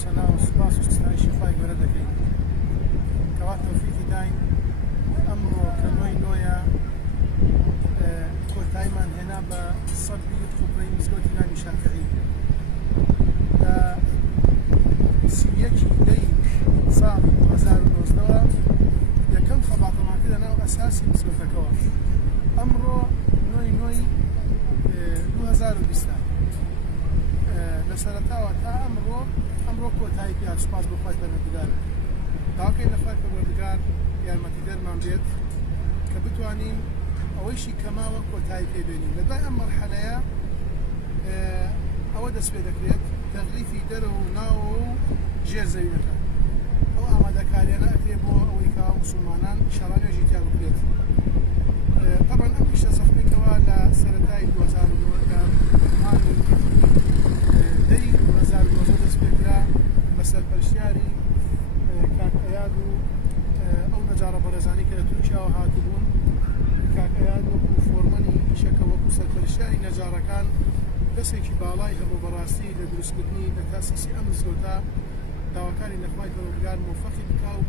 سەنا و سوپاس و ستایشی خوای گەورە دەکەین کەوا تەوفیقی داین ئەمڕۆ کە نۆی نۆیە کۆتاییمان هێنا بە سەدی قوبڵەی مزگەوتی ناوی شافعی لە 31 دەی ساڵی 2019ەوە یەکەم خەباتەمان کردە ناو ئەساسی مزگەوتەکەەوە. ئەمڕۆ نۆی 2020 لە سەرەتاوە تا ئەمڕۆ کۆتایی پێات سوپاس بۆ خوای پەروەردگار داواکەین لە خوای پەروەردگار یارمەتیدەرمان بێت کە بتوانین ئەوەیشی کەماوە کۆتایی پێبێنین. لە دوای ئەم مەرحەلەیە ئەوە دەست پێ دەکرێت تەغلیفی دەرەوە و ناوە و ژێر زەوینەکە ئەو ئامادەکاریانە ئەکرێت بۆ ئەوەی کە مسلمانان ئینشاڵڵا نوێژی تیا بکرێت. طبعا ئەم پیشە سەختێکەوە لە سەرەتای 2019 دەست پێکرا بە سەرپەرشتیاری کاک ئەیاد و ئەو نەجارە بەڕێزانی کە لە تورکیاوە هاتبوون. کاک ئەیاد وەکو فۆرمەنی ئیشەکە وەکو سەرپەرشتیاری نەجارەکان دەستێکی باڵای هەبوو بەڕاستی لە دروستکردنی لە تاسیسی ئەم مزگەوتە داواکاری لە خوای پەروەردگار موفەقی بکا و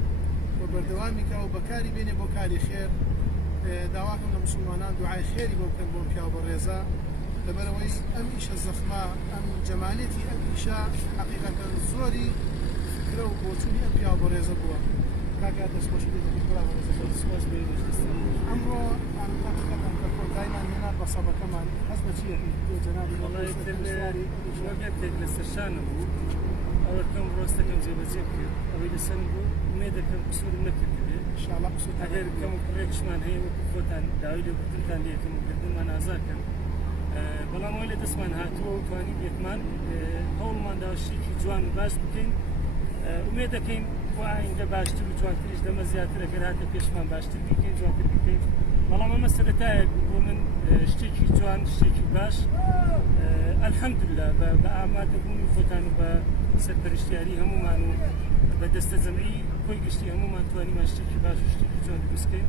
بە بەردەوامی کا و بەکاری بێنێ بۆ کاری خێر. داواکەم لە مسلمانان دوعای خێری بۆ بکەن بۆ پیا و بەڕێزە لەبەرەوەی ئەم ئیشە زەخما ئەم جەمالێتی ئەم ئیشە حەقیقەتەن زۆری فکرە و بۆچوونی ئەم پیا و بەڕێزە بووە. کاکە دەستخۆشی ئەمڕۆ حقیقەتەن کە کۆتاییمان هێنا بە سەبەکەمان هەست بە چیەکەی جەنابی وەڵایەتێک لە سەرشانم بوو ئەوەکەم ڕۆستەکەم جێبەجێ کرد ئەوەی لەسەر بوو ومێ دەکەم قسوورم نەکردبێ ئینشاڵڵا قسوور ئەگەر کەم و کوڕێکشمان هەیە وەکو خۆتان داوای لێبوردنتان لێتم و کردنمان ئازاکەن بەڵام ئەوەی لە دەستمان هاتووە و توانی بێتمان هەوڵمان داوە شتێکی جوان و باش بکەین ومێ دەکەین بۆ ئایندە باشتر و جوانتریش دەمە زیاتر ئەگەر هاتە پێشمان باشتر بکەین جوانتر بکەین. بەڵام ئەمە سەرەتایە بۆ من شتێکی جوان شتێکی باش ئەلحەمدوللا بە ئامادەبوونی خۆتان و بە سەرپەرشتیاری هەمومان و بە دەستە جەمعی کۆی گشتی هەمومان توانیمان شتێکی باش و شتێکی جوان دروستکەین.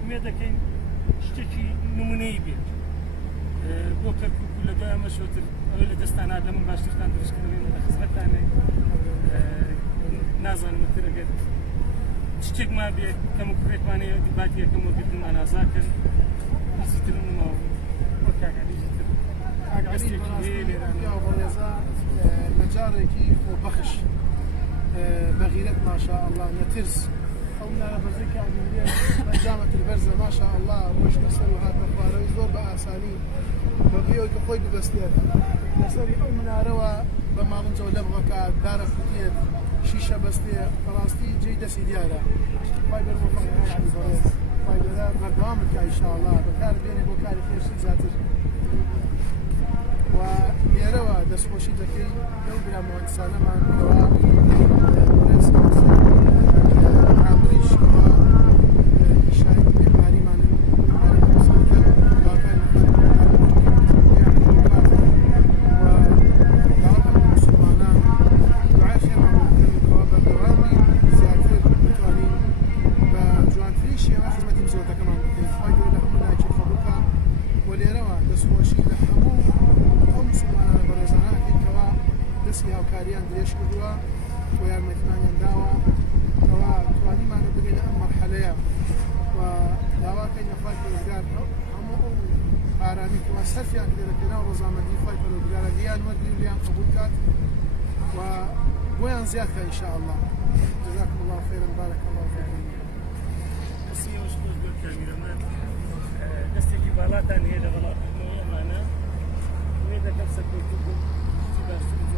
ومێ دەکەین شتێکی نمونەیی بێت بۆ کەرکک و لە دوای ئەمە شۆتر ئەوەی لە دەستان هات لە من باشترتان دروستکردن لە خزمەتانێ نازانم تر ئەگەر شتێک ما بێت کەم و کوڕێکمانەیە دیباتی یەکەم وەگرتنمان ئازاکەن هیچیتر نماوە بۆ کاگەلیژی تر بەڕێزە نەجارێکی خۆبەخش بەغیرەت ماشاءالله نەترس ئەو نارە بەرزێکی ئەولیە ئەنجامە تربەرزە ماشاءالله ڕۆشتە سەر و هاتە خوارەوەی زۆر بە ئاسانی بە بێەوەی کە خۆی ببەستێت لەسەری ئەو منارەوە بە ماڵنجە و لە بڕەکە دارە فوتێت شیشە بەستێ بەڕاستی جێی دەستی دیارە خوای گەورە خوای گەورە بەردەوام بکە ئینشاءالله بەکار بێنێ بۆ کاری خێرشی زیاتر. و لێرەوە دەستخۆشی دەکەی لەو برا مهندسانەمان کەوا عامریش ئیشای معماریمانن هاوکاریان درێژ کردووە و یارمەتیمانیان داوە ئەوە توانیمانە بگەین ئەم مەرحەلەیە و داواکەین لە خوای پەروەردگار هەموو ئەو ئارامی کەوا سەرفیان کرێ لە پێناو ڕەزامەندی خوای پەروەردگارە لیان وەرگری و لیان قبول کات و بۆیان زیاد کە ئینشاءالله. جەزاکم الله خەیرا بارەک الله فیکم. دەستێکی باڵاتان هەیە لە وڵات